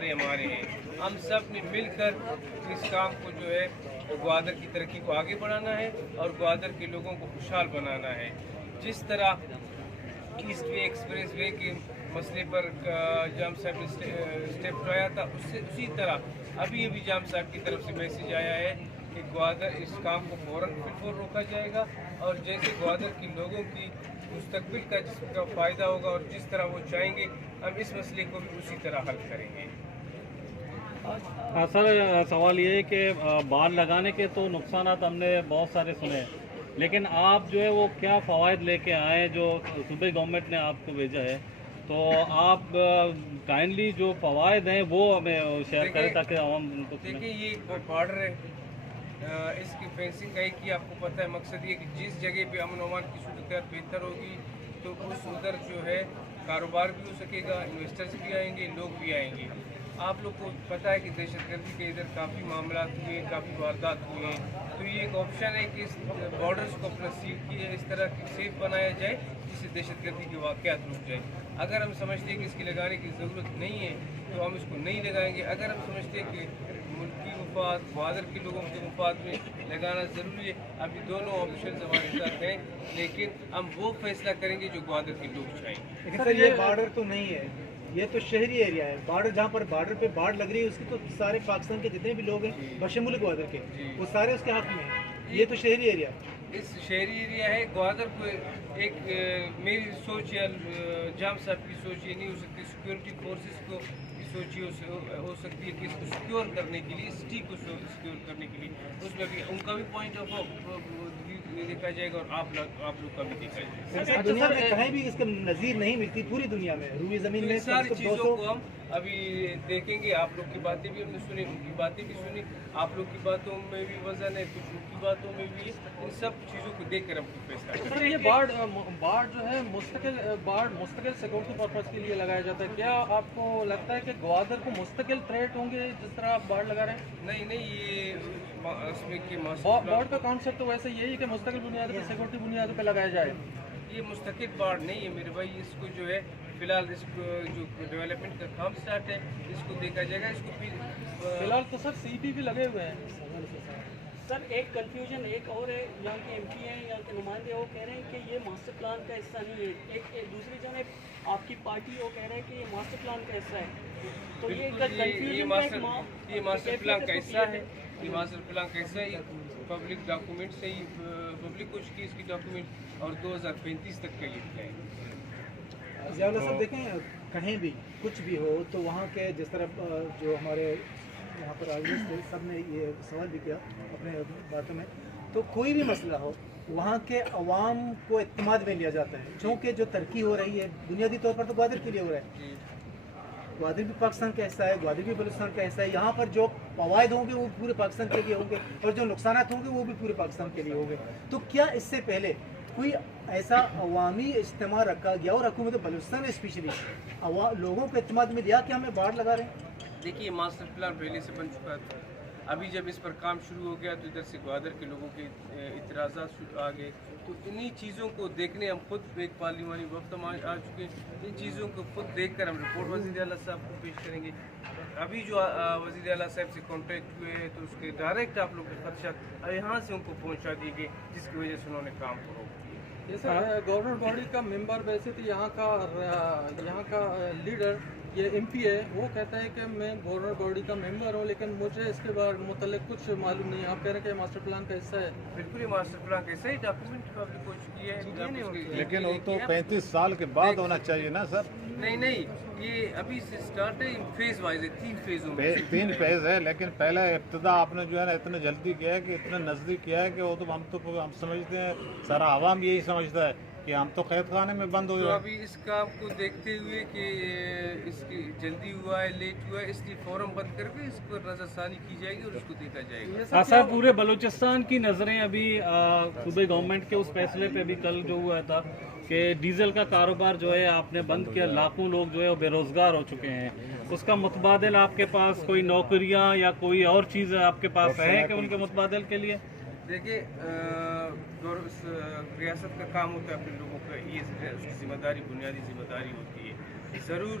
ادارے ہمارے ہیں، ہم سب نے مل کر اس کام کو جو ہے گوادر کی ترقی کو آگے بڑھانا ہے اور گوادر کے لوگوں کو خوشحال بنانا ہے۔ جس طرح ایسٹ وے ایکسپریس وے کے مسئلے پر جام صاحب نے اسٹیپ اٹھایا تھا، اسی طرح ابھی جام صاحب کی طرف سے میسیج آیا ہے کہ گوادر اس کام کو فوراً روکا جائے گا، اور جیسے گوادر کے لوگوں کی مستقبل کا جس کا فائدہ ہوگا اور جس طرح وہ چاہیں گے، ہم اس مسئلے کو بھی اسی طرح حل کریں گے۔ سر سوال یہ ہے کہ باڑ لگانے کے تو نقصانات ہم نے بہت سارے سنے، لیکن آپ جو ہے وہ کیا فوائد لے کے آئے جو صوبائی گورنمنٹ نے آپ کو بھیجا ہے، تو آپ کائنڈلی جو فوائد ہیں وہ ہمیں شیئر کریں تاکہ عوام ان کو سنیں۔ دیکھیں یہ بارڈر ہے، اس کی فینسنگ کا ایک ہی آپ کو پتہ ہے مقصد یہ کہ جس جگہ پہ امن و امان کی صورتحال بہتر ہوگی تو اس ادھر جو ہے کاروبار بھی ہو سکے گا، انویسٹرز بھی آئیں گے، لوگ بھی آئیں گے۔ آپ لوگ کو پتہ ہے کہ دہشت گردی کے ادھر کافی معاملات ہوئے، کافی واردات ہوئے ہیں، تو یہ ایک آپشن ہے کہ اس بارڈرز کو اپنا سیل کیے، اس طرح کی سیف بنایا جائے جس سے دہشت گردی کے واقعات رک جائیں۔ اگر ہم سمجھتے ہیں کہ اس کی لگانے کی ضرورت نہیں ہے تو ہم اس کو نہیں لگائیں گے۔ اگر ہم سمجھتے ہیں کہ ملکی مفاد، گوادر کے لوگوں کے مفاد میں لگانا ضروری ہے، ابھی دونوں آپشنز ہمارے ساتھ ہیں، لیکن ہم وہ فیصلہ کریں گے جو گوادر کے لوگ چاہیں گے۔ لیکن سر یہ بارڈر تو نہیں ہے، یہ تو شہری ایریا ہے۔ بارڈر جہاں پر بارڈر پہ باڑ لگ رہی ہے اس کی تو سارے پاکستان کے جتنے بھی لوگ ہیں بشمول گوادر کے وہ سارے اس کے حق میں ہیں، یہ تو شہری ایریا ہے۔ اس شہری ایریا ہے، گوادر کو ایک میری سوچ یا جام صاحب کی سوچ یہ نہیں ہو سکتی، سیکورٹی فورسز کو کی سوچ یہ ہو سکتی ہے کہ اس کو سیکیور کرنے کے لیے، سٹی کو سیکیور کرنے کے لیے اس میں بھی ان کا بھی پوائنٹ آف دیکھا جائے گا اور آپ لوگ کا بھی دیکھا جائے گا۔ دنیا میں کہیں بھی اس کا نظیر نہیں ملتی، پوری دنیا میں روئی زمین میں ساری چیزوں کو ہم ابھی دیکھیں گے۔ آپ لوگ کی باتیں بھی ہم نے سنی، ان کی باتیں بھی سنی، آپ لوگ کی باتوں میں بھی وزن ہے، کچھ ان کی باتوں میں بھی ہے، ان سب چیزوں کو دیکھ کر ہم کو فیصلہ کریں گے۔ سر یہ باڑ جو ہے مستقل سیکورٹی پرپز کے لیے لگایا جاتا ہے، کیا آپ کو لگتا ہے کہ گوادر کو مستقل تھریٹ ہوں گے جس طرح آپ باڑ لگا رہے ہیں؟ نہیں، یہ اس میں کہ باڑ کا کانسیپٹ تو ویسے یہی ہے کہ مستقل بنیادوں پہ، سیکورٹی بنیادوں پہ لگایا جائے۔ یہ مستقل باڑ نہیں ہے میرے بھائی، اس کو جو ہے فی الحال اس کو جو ڈیولپمنٹ کا کام سٹارٹ ہے اس کو دیکھا جائے گا۔ اس کو فی الحال تو سر سی پی بھی لگے ہوئے ہیں۔ سر ایک کنفیوژن ایک اور ہے، یہاں کے ایم پی ہیں، یہاں کے نمائندے وہ کہہ رہے ہیں کہ یہ ماسٹر پلان کا حصہ نہیں ہے، ایک دوسری جانب آپ کی پارٹی وہ کہہ رہے ہیں کہ یہ ماسٹر پلان کا حصہ ہے، تو یہ ماسٹر پلان کا حصہ ہے، یہ ماسٹر پلان کا حصہ ہے، پبلک ڈاکومنٹ سے ہی پبلک کو چکی اس کی ڈاکومنٹ، اور 2035 تک کا یہ پلان۔ ضیاء اللہ صاحب دیکھیں، کہیں بھی کچھ بھی ہو تو وہاں کے جس طرح جو ہمارے یہاں پر آڈینس تھے سب نے یہ سوال بھی کیا اپنے باتوں میں، تو کوئی بھی مسئلہ ہو وہاں کے عوام کو اعتماد میں لیا جاتا ہے، چونکہ جو ترقی ہو رہی ہے بنیادی طور پر تو گوادر کے لیے ہو رہا ہے، گوادر بھی پاکستان کا حصہ ہے، گوادر بھی بلوچستان کا حصہ ہے، یہاں پر جو فوائد ہوں گے وہ پورے پاکستان کے لیے ہوں گے اور جو نقصانات ہوں گے وہ بھی پورے پاکستان کے لیے ہوں گے۔ تو کیا اس سے پہلے کوئی ایسا عوامی اجتماع رکھا گیا اور حکومت بلوچستان نے اسپیشلی لوگوں کو اعتماد میں لیا کہ ہمیں باڑ لگا رہے ہیں؟ دیکھیے ماسٹر پلان پہلے سے بن چکا تھا، ابھی جب اس پر کام شروع ہو گیا تو ادھر سے گوادر کے لوگوں کے اعتراضات آ گئے، تو انہی چیزوں کو دیکھنے ہم خود ایک پارلیمانی وفد آ چکے ہیں، ان چیزوں کو خود دیکھ کر ہم رپورٹ وزیر اعلیٰ صاحب کو پیش کریں گے۔ ابھی جو وزیر اعلیٰ صاحب سے کانٹیکٹ ہوئے ہیں تو اس کے ڈائریکٹ آپ لوگ کے خدشات اب یہاں سے ان کو پہنچا دیے گئے، جس کی وجہ سے انہوں نے کام کو روک دیا۔ یہ سر گورنر باڈی کا ممبر ویسے تو یہاں کا لیڈر یہ ایم پی ہے، وہ کہتا ہے کہ میں گورنر باڈی کا ممبر ہوں لیکن مجھے اس کے بارے متعلق کچھ معلوم نہیں ہے۔ آپ کہہ رہے ہیں کہ ماسٹر پلان کا حصہ ہے؟ بالکل یہ ماسٹر پلان کا حصہ ہی ڈاکومنٹ پبلک ہو چکی ہے، لیکن وہ تو 35 سال کے بعد ہونا چاہیے نا سر۔ نہیں، یہ ابھی سے سٹارٹ ہے، فیز وائز ہے، 3 فیزوں میں 3 فیز ہے، لیکن پہلا ابتدا آپ نے جو ہے نا اتنا جلدی کیا ہے کہ اتنا نزدیک کیا ہے کہ وہ تو ہم سمجھتے ہیں، سارا عوام یہی سمجھتا ہے کہ ہم تو قید خانے میں بند ہو تو جائے۔ ابھی اس کام کو دیکھتے ہوئے کہ اس کی جلدی ہوا ہے، لیٹ ہوا ہے، اس لیے فوراً بند کر کے اس پر نظر ثانی کی جائے گی اور اس کو دیکھا جائے گا۔ سر پورے بلوچستان کی نظریں ابھی صوبائی گورنمنٹ کے اس فیصلے پہ بھی کل جو ہوا تھا کہ ڈیزل کا کاروبار جو ہے آپ نے بند کیا، لاکھوں لوگ جو ہے وہ بے روزگار ہو چکے ہیں، اس کا متبادل آپ کے پاس کوئی نوکریاں یا کوئی اور چیز آپ کے پاس ہے کہ ان کے متبادل کے لیے؟ دیکھیے ریاست کا کام ہوتا ہے اپنے لوگوں کا، یہ اس کی ذمہ داری، بنیادی ذمہ داری ہوتی ہے۔ ضرور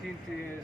3